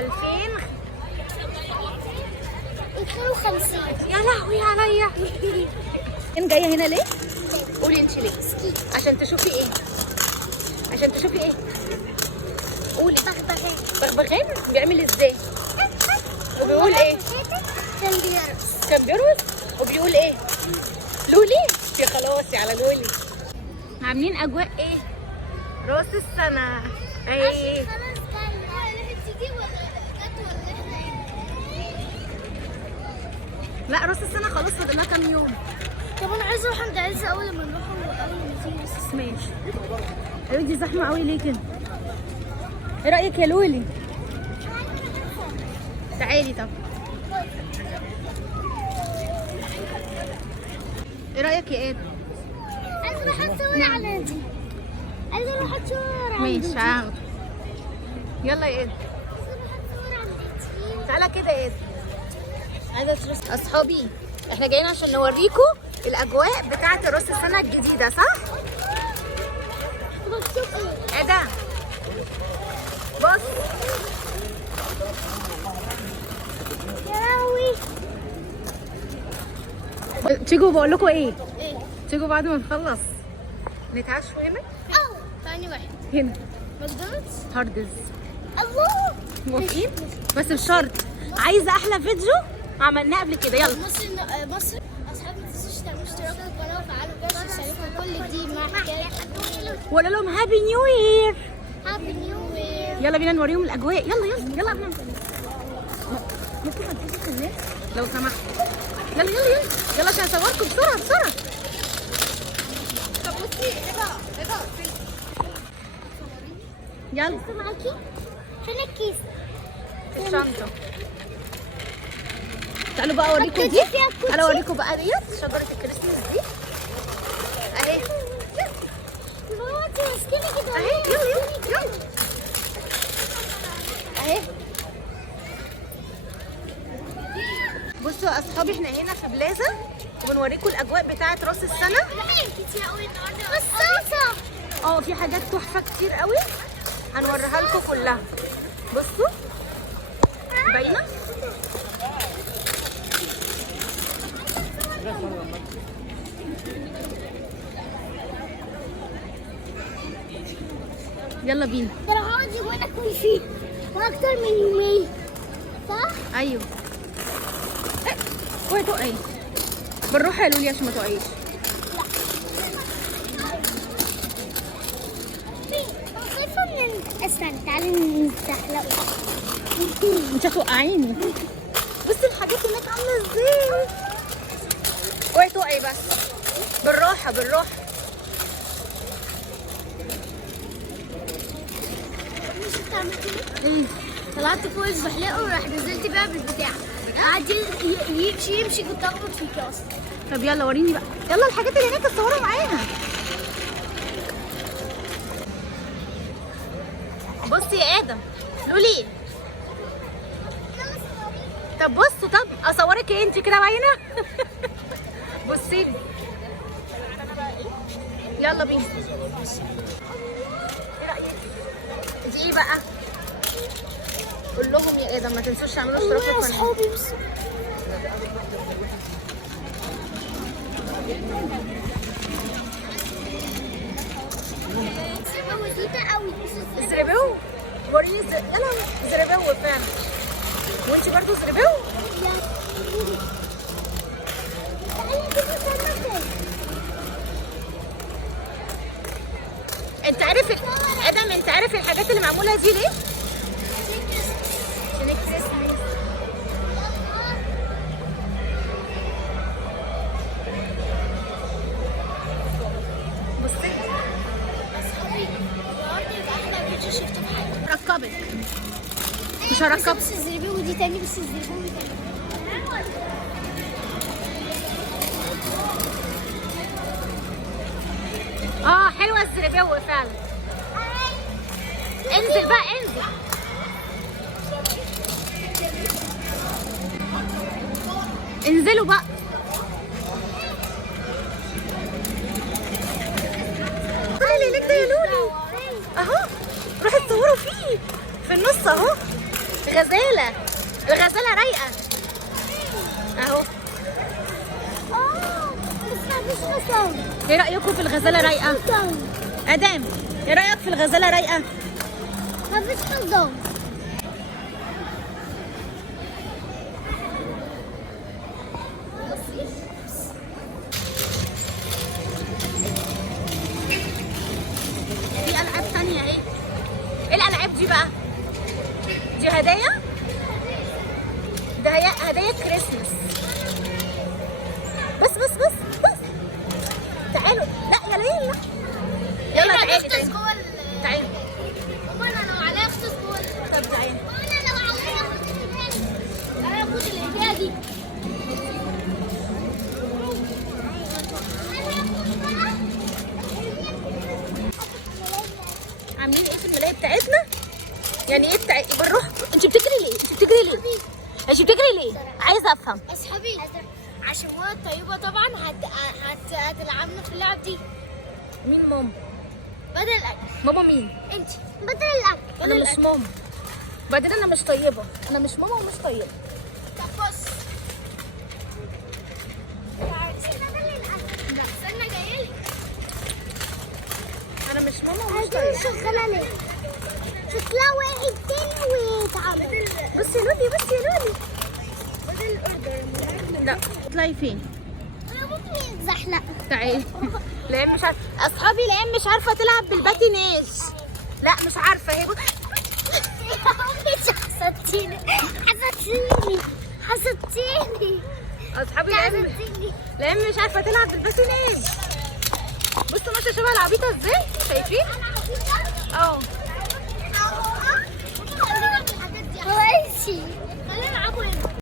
2052. يا لهوي عليا. انت جايه هنا ليه؟ قولي انت ليه؟ عشان تشوفي ايه؟ عشان تشوفي ايه؟ قولي. بغبغان. بغبغان بيعمل ازاي؟ وبيقول ايه؟ كان بيرقص. كان بيرقص وبيقول ايه؟ لولي. يا خلاص على لولي. عاملين اجواء ايه؟ راس السنه. ايه؟ خلاص تيجي ولا جت ولا احنا ايه؟ لا راس السنه خلاص فاضل لها كام يوم. طب انا عايزه اروح عند عزه اول ما نروح اول ما تيجي. ماشي. ايوه دي زحمه قوي ليه كده؟ ايه رايك يا لولي؟ تعالي طب. ايه رايك يا ادم؟ عايزه اروح اتصور على دي. عايزه اروح اتصور على دي. ماشي هاخد. يلا يا ادم. عايزه اروح اتصور على دي. تعالى كده يا ادم. عايزه تروح. اصحابي احنا جايين عشان نوريكم الاجواء بتاعه راس السنه الجديده صح؟ مكتوب ايه؟ ايه ده؟ بص. يا لهوي. تيجوا بقول لكم ايه؟ ايه؟ تيجوا بعد ما نخلص نتعشوا هنا؟ ثاني واحد. هنا ماكدونالدز. هاردز. الله. موافقين؟ بس بشرط عايزه احلى فيديو عملناه قبل كده. يلا. مصر اصحاب ما تنسوش تعملوا اشتراك في القناه وفعلوا الجرس يشاركوا كل جديد مع حكايات. ولا لهم هابي نيو يير. هابي نيو يير. يلا بينا نوريهم الاجواء. يلا يلا يلا بينا. ممكن ما تجيش الناس لو سمحت. يلا يلا يلا يلا عشان اصوركم بسرعه بسرعه. طب بصي ايه بقى يلا معاكي؟ فين الكيس؟ الشنطه. تعالوا بقى اوريكم حطيتي دي. فيها الكوتشي؟ تعالوا اوريكم بقى ديت شجره الكريسماس دي اهي. ماما انت ماسكيني كده اهي يلا يلا يلا اهي. بصوا يا اصحابي احنا هنا في بلازا وبنوريكم الاجواء بتاعه راس السنه. كتير قوي النهارده. بصاصه. في حاجات تحفه كتير قوي هنوريها لكم كلها. بصوا باينه. يلا بينا. ده انا هقعد وانا اكل فيه واكتر من يومين صح؟ ايوه. اوعي تقعي بالراحه يا لولي عشان ما تقعيش. خايفه من استنى تعالي نتزحلق. مش هتوقعيني. بصي الحاجات هناك عامله ازاي. اوعي تقعي بس بالراحه بالراحه. طلعت فوق الزحلقه وراح نزلت بقى بالبتاع قعد يمشي كنت اخبط فيكي اصلا. طب يلا وريني بقى. يلا الحاجات اللي هناك اتصوروا معاها. بصي يا ادم. لولي طب بصوا. طب اصورك ايه انت كده باينه. بصي لي. يلا بينا. ايه رايك؟ دي ايه بقى؟ قول لهم يا ادم ما تنسوش تعملوا اشتراك في القناه. اصحابي بس زربو. وريني يلا زربو فعلا. وانت برضو زربو. انت عارف ادم انت عارف الحاجات اللي معموله دي ليه؟ عشان الكريسماس. بصي ركبت. مش هركب. بس الزربي ودي تاني بس الزربي ودي تاني. حلوه الزربوه فعلا. انزل بقى انزل. انزلوا بقى. اللي هناك ده يا لولي اهو. روحوا اتصوروا فيه في النص اهو. الغزاله رايقه اهو. بس ما فيش غسالة. ايه رايكم في الغزاله رايقه؟ ادم ايه رايك في الغزاله رايقه؟ ما فيش حصان. في العاب ثانيه اهي. ايه الالعاب دي بقى؟ دي هدايا؟ ده هدايا كريسماس. بس تعالوا. لا يا ليلى يلا تعالي تعالي. انا لو عليا اختص جوه. طب تعالي. انا لو عليا انا اخد الهديه دي. عاملين ايه في الملاهي بتاعتنا؟ يعني ايه بنروح. انت بتجري ليه؟ عايزه افهم. اصحابي عشان ماما طيبه طبعا هتلعبنا في اللعب دي مين ماما؟ بدل الاكل. ماما مين؟ انت بدل الاكل. انا مش ماما. بعدين انا مش طيبه. انا مش ماما ومش طيبه. طب بص لا استنى جايلك. انا مش ماما ومش طيبه. شغاله ليه؟ شكلها واحد تاني واتعمل. بصي يا لولي بدل لا اطلعي فين؟ انا ممكن يتزحلق. تعالي. لان مش عارفه اصحابي، لان مش عارفه تلعب بالباتيناج. لا مش عارفه هي حسدتيني اصحابي لان مش عارفه تلعب بالباتيناج. بصوا ماشيه شبه العبيطه ازاي، شايفين؟ اه كويسي. خلينا نلعبوا هنا.